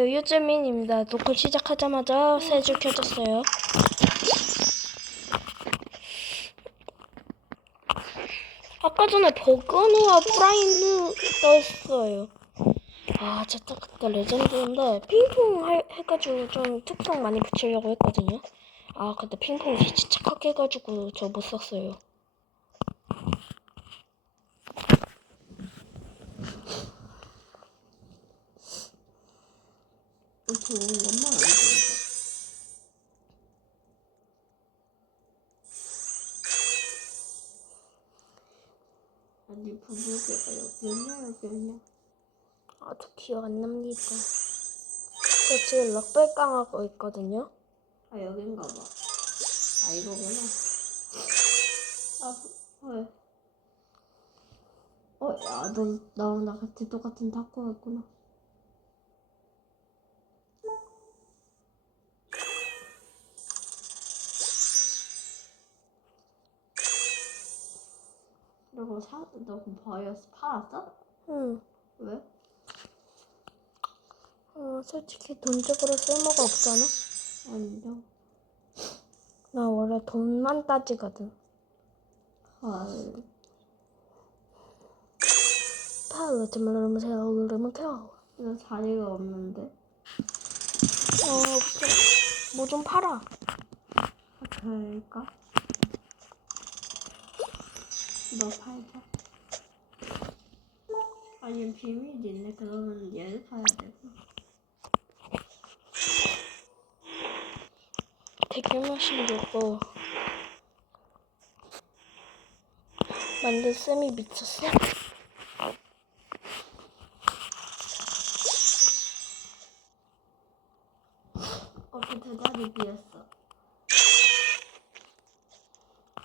유재민입니다. 녹화 시작하자마자 세줄 켜졌어요. 아까 전에 버거누와 프라이누 떴어요. 아, 진짜 그때 레전드인데 핑퐁 해, 해가지고 좀 특성 많이 붙이려고 했거든요. 아, 근데 핑퐁 위치 착각해가지고 저 못 썼어요. 좋은 것만 안 돼. 아니 부부가 여기냐 여기냐 아, 저 기억 안 납니다. 저 지금 럭벨깡 하고 있거든요. 아 여긴가 봐. 아 이거구나. 아 왜? 어, 야, 너 나랑 나 같이 똑같은 타코 했구나. 그거 사, 너 그거 버렸어? 팔았어? 응. 왜? 어, 솔직히 돈적으로 쓸모가 없잖아. 아니죠. 나 원래 돈만 따지거든. 헐. 팔로 주문을 세요, 누르면 켜. 나 자리가 없는데. 어, 뭐 좀 팔아. 아, 그럴까? 너 팔자. 아니 비밀이 있네. 그러면 얘를 사야 되고. 되게 맛있고. 만든 쌤이 미쳤어? 어, 그 대자리 비었어.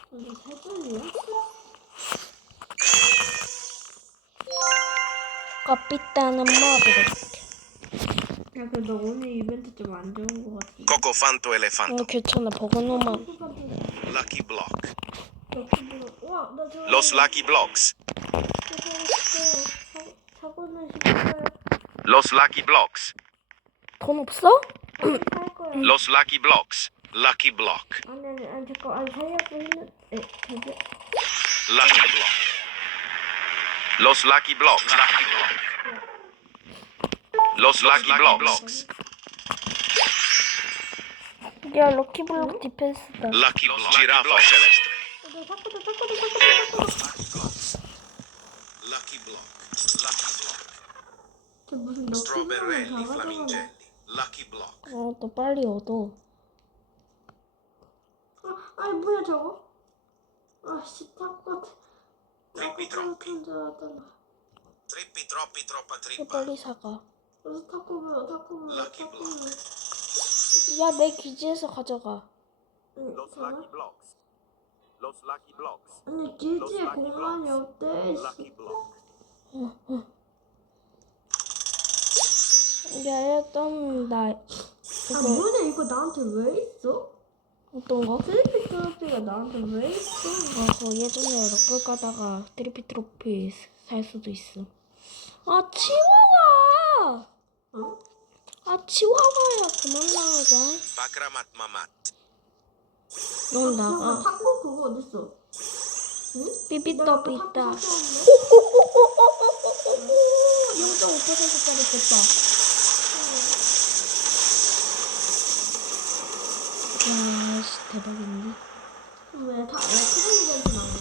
근데 세 줄이야? 나 오늘 이벤트 좀 안 좋은 것 같아. 코코판토 엘레판토. 어, 괜찮아. 버거노만. 럭키 블록. 와, 나 저. 로스 럭키 블록스. 사고는 싶어요. 로스 럭키 블록스. 돈 없어? 살 거야. 로스 럭키 블록스. 럭키 블록. 아니 아니 아니 잠깐 아니 살려고 했는데 럭키 블록. 로스 럭키 블록. 럭키 블록. Los Lucky Blocks. 야, 럭키블록 디펜스다. Lucky Block. Giraffa celeste. 나. Lucky Block. Lucky Block. 저 무슨 너 Strawberry 다 가져가네. flamingelli. Lucky Block. 어, 너 빨리 얻어. 아, 아니 뭐야 저거? 아씨 타코 Trippi 타코 troppi. 같은 줄 알았잖아. Trippi troppi troppa 너 trippa. 빨리 사가. 그래서 타코 보여 타코 보여 Lucky 타코 block. 보여. 야, 내 기지에서 가져가. 응, Los 잠깐. Lucky Blocks. Los Lucky Blocks. 아니 길지에 공간이 없대. Lucky Blocks. 야, 일단 나 아 이거 뭐냐 이거 나한테 왜 있어? 어떤 거? 트리피 트로피가 나한테 왜 있어? 아, 그 예전에 럭블 가다가 트리피 트로피 살 수도 있어. 아, 치와와! 어? 아, 치와와야 그만 나오자. Pakramat mamat. 넌 나가. 타코 그거 어딨어? 응? 삐삐떠 있다. 0.5%짜리 됐다. 아씨, 대박인데. 왜 다, 왜 트레이드한테 나오니?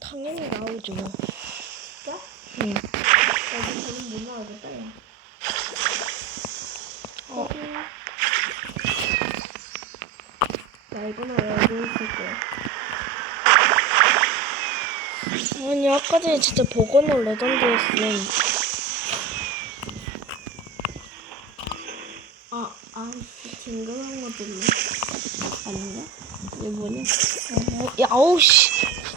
당연히 나오죠. 진짜? 응. 여기 저는 못 나오겠다. 야. 어. 나 이거는 여기 있을 거야. 아니, 아까 전에 진짜 보고는 레전드였어. 아, 아이씨, 징그러운 것들이 아닌가? 이게 뭐냐? 어, 야, 아우, 씨.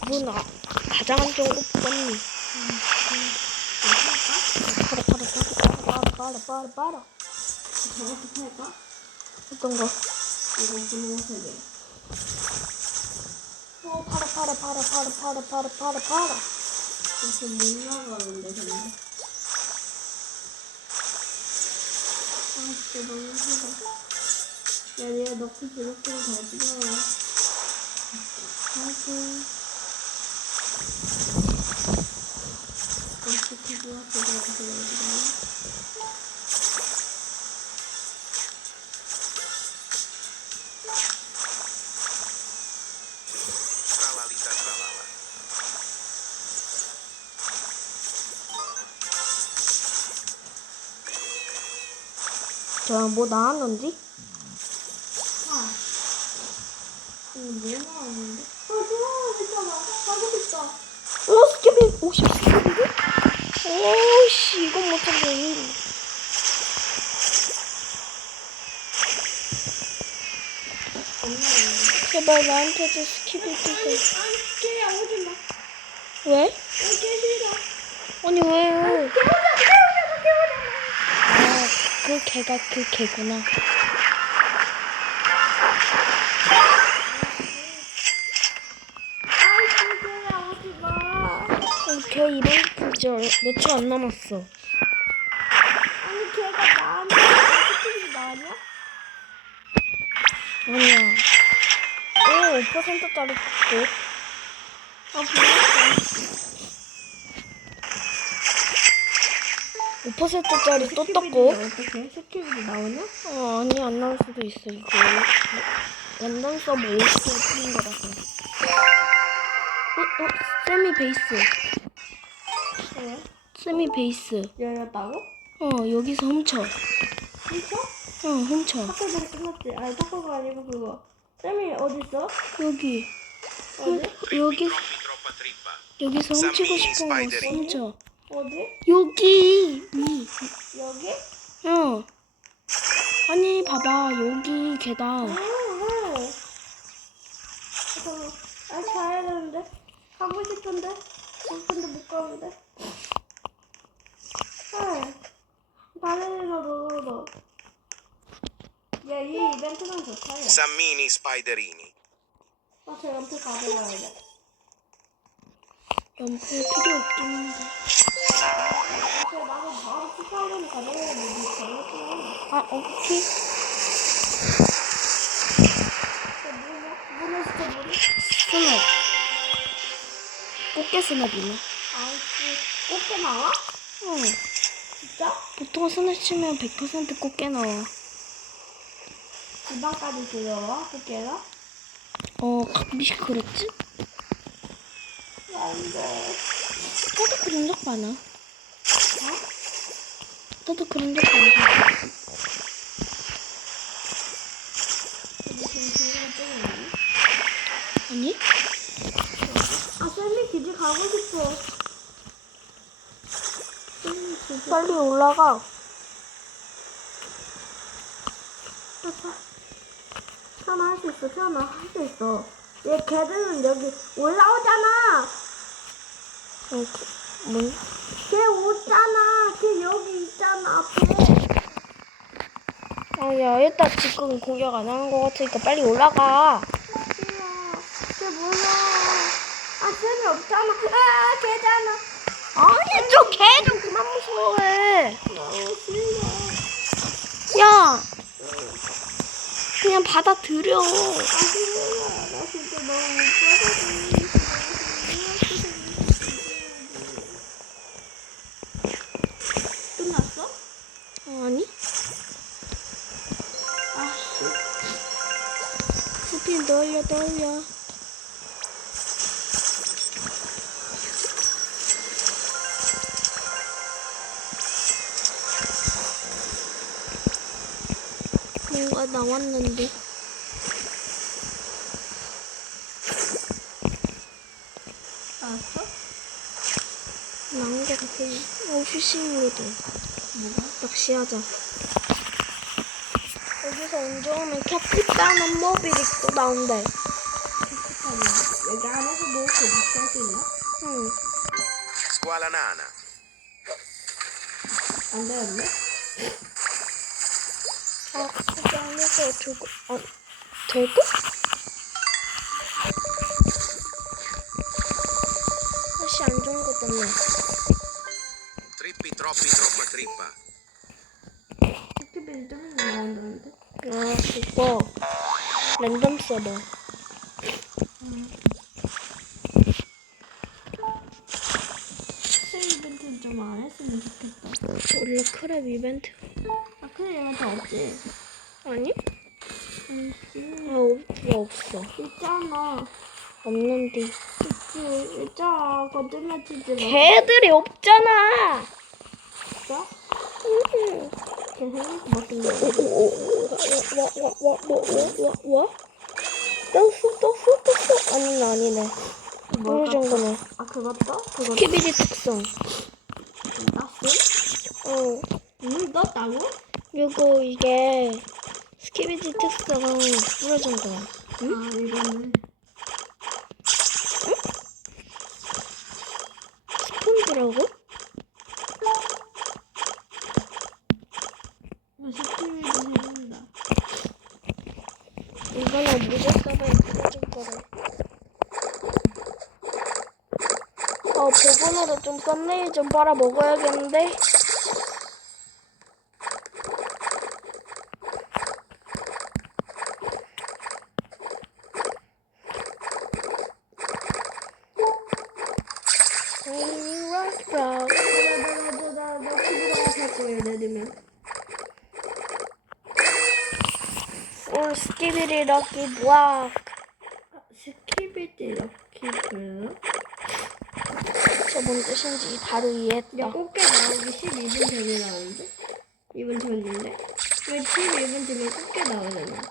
문 아, 가장 옷 봤니? 빨아, 빨아, 빨아, 빨아, 빨아? 어떤 거? 이거 분홍색에. 어, 팔아, 팔아, 팔아, 팔아, 팔아, 팔아, 팔아, 팔아. 이렇게 못 나가는데, 근데. 아 진짜 너무 싫어. 야얘 넣고 이렇게 가지마. 하고. 역시 그거 그거 그거 tralala. 저뭐 나왔는지? 아. 이거 뭐 나왔는데? 아 좋아 괜찮아. 가고 싶다. 오 스케빈 50 스케빈? 오씨 이건 못 참네 제발 나한테도 스키비디가 아니 걔야 오지 마. 왜? 아, 걔 싫어. 아니 왜요? 깨우자 깨우자 깨우자. 아그 개가 그 개구나 아이씨 걔야 오지 마. 어, 걔 이벤트죠 며칠 안 남았어 아니 걔가 나한테 시키는 거 아니야? 아니야 오 5%짜리 떴고 아 몰랐어. 5%짜리 또 떴고 어떻게 스킬이 나오냐? 어 아니 안 나올 수도 있어 이거 랜덤 서버 50개 풀린 거라서 어? 어? 세미 베이스 왜? 세미 베이스 열렸다고? 어 여기서 훔쳐 진짜? 응 훔쳐 타코전 끝났지? 아니 타코가 아니고 그거. 쌤이 어딨어? 여기 어디? 여기 troppa trippa. 여기서 훔치고 싶은 거 스파이더리. 훔쳐 어디? 여기 위 여기? 어. 아니 봐봐 여기 계단 응, 응. 잠깐만. 아, 가야 되는데. 가고 싶은데. 싶은데 못 가는데. 응. 바lerina 너도. 야, 이 이벤트는 좋다. 야. Sammini Spiderini. 나저 연필 가져가야 돼. 연필 필요 한데 그래, 나도 바로 스파이더는 가져가야 돼. 니 잘못했어. 아 오케이 야, 뭐냐? 뭐냐, 진짜 뭐냐? 스냅 꽃게 스냅이네 아이씨, 꽃게 나와? 응 진짜? 보통 스냅 치면 100% 꽃게 나와 지방까지 들어와? 꽃게가? 어 가끔씩 그랬지? 안 돼. 나도 그런 적 많아 어? 나도 그런 적 많아 무슨 중간증이 있니? 아니? 아, 쌤이 기지 가고 싶어. 빨리 올라가 태어나 할수 있어, 태어나 할수 있어. 얘 걔들은 여기 올라오잖아. 뭐? 걔 오잖아. 걔 여기 있잖아, 앞에. 아야 일단 지금 공격 안 하는 거 같으니까 빨리 올라가. 걔 몰라. 아, 쌤이 없잖아. 아, 걔잖아. 아니 좀개좀 그만 무서워해. 야 그냥 받아들여 아. 끝났어? 아니 아, 씨. 스피드 돌려 돌려 뭔가 나왔는데 나왔어? 나온 거 같아 어 피싱으로도 뭐가? 낚시하자 여기서 운 좋으면 캡틴다는 모빌이 또 나온대 아니, 여기 안에서 놓고 낚시할 수 있나? 응 nana. 안 되었네? 아, 안에서 두고, 어, 되고? 다시 안 좋은 거 떴네. Trippi troppi troppa trippa. 유튜브 스킵이 뜨면 나온다는데? 아 그거 랜덤 서버. 새 이벤트는 좀 안 했으면 좋겠다. 원래 크랩 이벤트 아, 그래, 이벤트 없지? 아니? 아니지. 아 없어 없어 있잖아. 없는데. 있지. 있잖아. 거짓말 치지 마. 걔들이 없잖아. 진짜? 응. 걔 생긴 거 같은 거. 와와와와와와 떴어 떴어 떴어 아니네 아니네 어느 정도는 아, 그거 떠? 그거 키비디 특성 땄어? 어 응, 떴다고? 그리고 이게 스키비디 특성 뿌려준 거야 아, 이거는. 스폰드라고? 스킵이 생긴다. 이거는 무제 서버에 뿌려준 거래 어 부분으로 좀 썸네일 좀 빨아 먹어야겠는데 Raining rock block. 나, 나, 나, 나 키보드 할 거예요, 내리면. Or skibidi lucky block. 스킵이지, 럭키, 그래요? 저뭔 뜻인지 바로 야, 이해했다. 꽃게 나오기 12분 전이라는데? 2분 전인데? 왜 12분 전에 꽃게 나오잖아.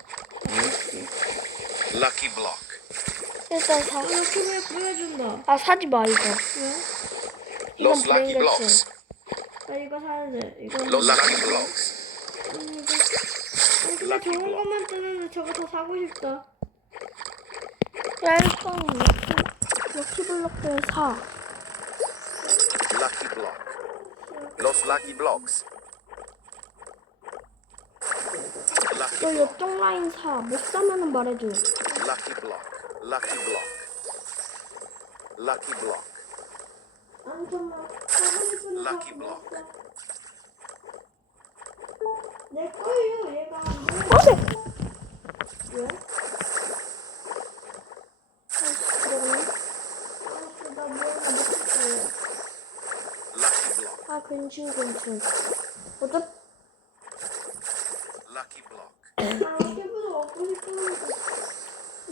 알았지. Lucky block. 일단 사. 아, 이렇게 보여준다. 아 사지 마 이거. 왜? 이건 blocks. 나 이거 사야 돼. 이거. Los Lucky blocks. 아 니, 이거. Lucky 좋은 block. 것만 뜨는데 저거 더 사고 싶다. 야 일단 럭키, 럭키 블럭들 사. Lucky block. Los Lucky blocks. Lucky 너 block. 옆쪽 라인 사. 못 사면은 말해줘. Lucky block. Lucky block. Lucky block. 아니, 정말. 사고 싶은 거 Lucky 사고 block. 내 거예요, 얘가. 안 돼. 어세. 왜? 아 근친 근친. 어쩌? Lucky block. 아, 키보드 먹고 싶었는데.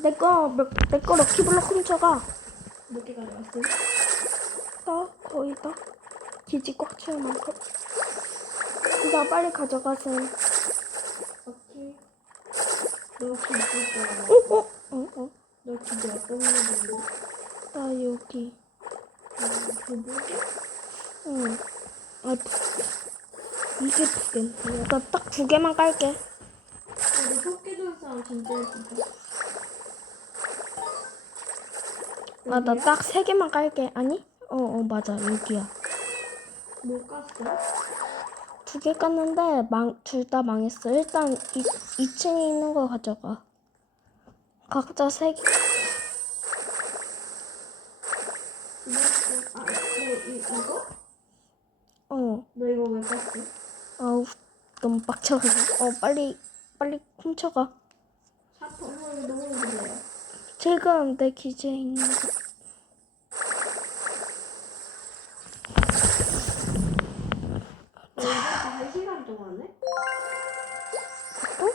내거 내거 럭키 블럭 훔쳐가. 몇 개 가져왔어? 나 거의 다 기지 꽉 채울 만큼. 나 빨리 가져가세요. 오케이. 너 있잖아. 어? 어? 어? 어? 너 기지 어떤 거인데? 나 여기. 그 뭐게? 응. 아, 두- 이게 두 개. 나딱 두 개만 깔게. 근데 토끼 돈 사람 진짜 예쁘다. 아, 나 딱 세 개만 깔게. 아니? 어, 어, 맞아. 여기야. 못 갔어? 두 개 깠는데 망, 둘 다 망했어. 일단 이, 2층에 있는 거 가져가. 각자 세 개. 아, 이, 이거? 어. 너 이거 왜 깠어? 아우, 너무 빡쳐가지고. 어, 빨리, 빨리 훔쳐가. 이거 너무 그래요. 지금 내 기지에 있는 거. 한 시간 동안 해? 어?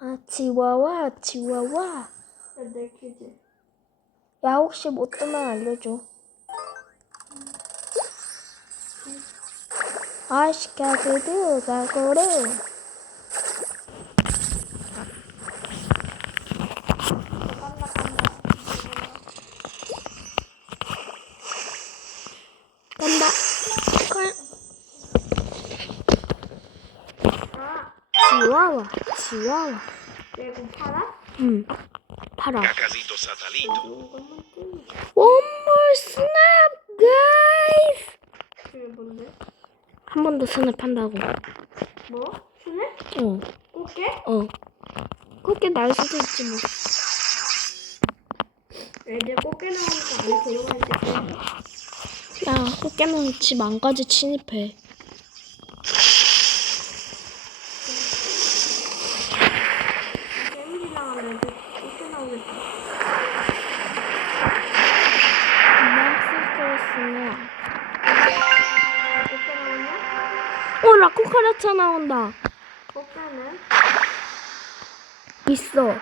아, 치와와, 치와와. 야, 내 퀴즈. 야, 혹시 못 뜨면 알려줘. 아시까 그드가 고래. 간다. 걸. 아, 내 이거 팔아? 응. 팔아. Cacasito Satalito. 좋은 것만 뜨는 One more snap, guys. 그게 뭔데? 한 번 더 스냅한다고. 뭐? 스네? 어, 꽃게? 어. 그렇게 날 수도 있지 뭐. 애들 꽃게 나오니까 안에 들어갈 때 야, 깨면 집 안까지 침입해. 있어.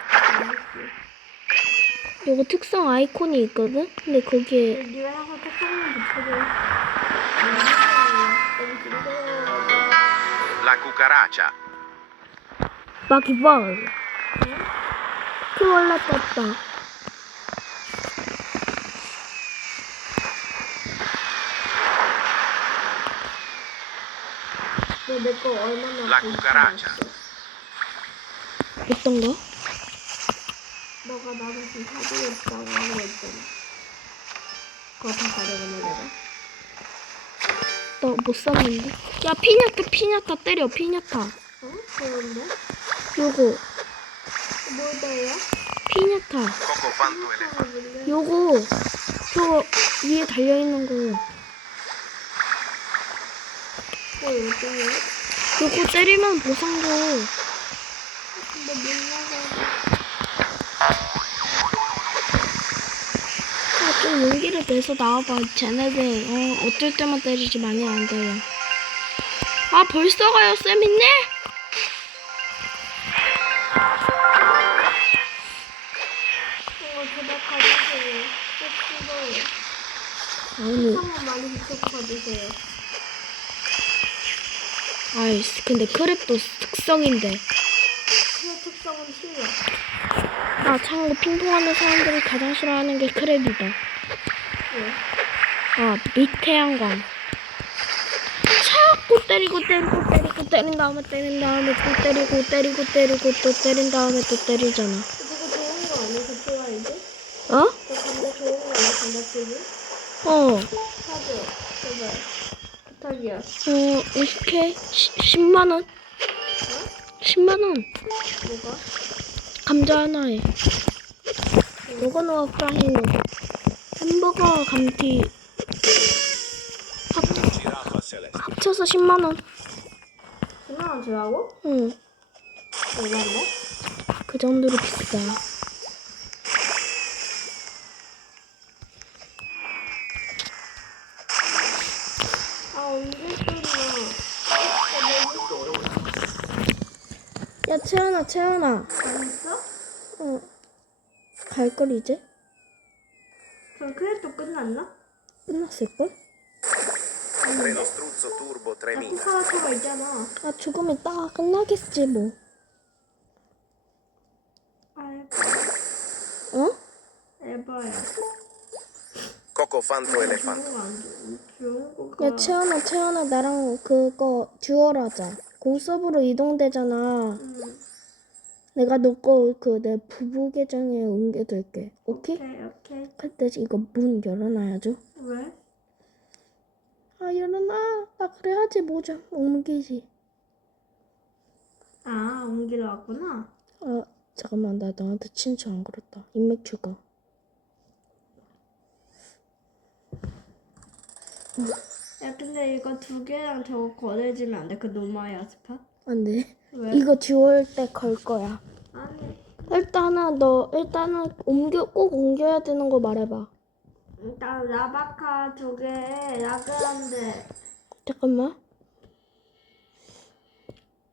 요거 특성 아이콘이 있거든? 근데 거기에 특성을 붙여줘. La cucaracha. 마기볼. 그 올라떴다. 너내거 얼마나 La 불편했어? cucaracha. 어떤 거? 너가 나를 좀 사주겠다고 하고 했잖아. 그거 다 가려고 내가. 나못 샀는데? 야 피냐타 피냐타 때려 피냐타. 어? 그런데? 요거? 피냐타. Coco fanto elefante. 요거 저 위에 달려 있는 거. 뭐 어때요? 요거 때리면 보상 줘. 근데 몰라서. 아, 좀 용기를 내서 나와봐. 쟤네들 어, 어쩔 때만 때리지 많이 안 때려. 아 벌써 가요 쌤 있네? 아니. 한번 많이 부탁 가주세요. 아이씨 근데 크랩도 특성인데. 그 특성은 싫어. 아 참고 핑퐁하는 사람들이 가장 싫어하는 게 크랩이다. 왜? 아 밑태양광. 자꾸 때리고 때리고 때리고 때린 다음에 때린 다음에 또 때리고 때리고 때리고 또 때린 다음에 또 때리잖아. 그거 좋은 거 아니야? 그 좋아이지? 어? 그 감자 좋은 거 아니야? 감자 튀김? 어. 사줘. 제발. 부탁이야. 어, 오케이. 10만 원. 10만 원. 뭐가? 감자 하나에. 요거 넣어 프라이로. 햄버거 감튀 celeste. 합쳐서 10만 원. 10만 원 주라고? 응. 얼마인데? 그 정도로 비싸. 아 언제 끝나? 야, 채연아, 채연아. 재밌어? 어. 갈걸 이제? 그럼 크랩도 끝났나? 끝났을걸? Treno struzzo turbo 나 3000. 쿠카라차가 있잖아. 아, 조금 있다가 끝나겠지, 뭐. 아 어? 에바야. Coco fanto 좋은 elefante. 거안 줘. 좋은 거가. 야, 채연아, 채연아, 나랑 그거 듀얼 하자. 공섭으로 이동되잖아. 응. 내가 너 거 그 내 부부 계정에 옮겨둘게. 오케이? 오케이 오케이. 그때 이거 문 열어놔야죠. 왜? 아, 열어놔. 나 그래야지 뭐좀 옮기지. 아 옮기러 왔구나. 아, 잠깐만. 나 너한테 친추 안 걸었다. 인맥 추가. 야 근데 이거 두 개랑 저거 거래지면 안 돼? 그 노마야 스팟? 안 돼. 왜? 이거 듀얼 때걸 거야. 아니. 일단은 너 일단은 옮겨 꼭 옮겨야 되는 거 말해봐. 일단 라바카 두 개, 라그란데, 잠깐만.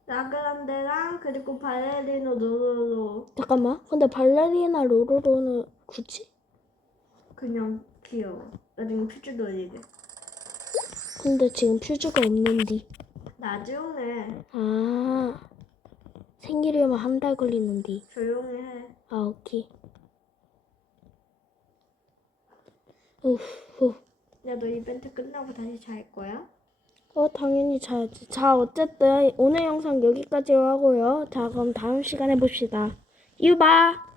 라그란데랑 그리고 발레리노 노로로 잠깐만. 근데 발레리나 로로로는 굳이? 그냥 귀여워. 나중에 퓨즈 돌리게. 근데 지금 퓨즈가 없는디. 나중에 아 생기려면 한 달 걸리는디. 조용히 해. 아 오케이. 우후. 야 너 이벤트 끝나고 다시 잘 거야? 어 당연히 자야지. 자 어쨌든 오늘 영상 여기까지 하고요. 자 그럼 다음 시간에 봅시다. 유바.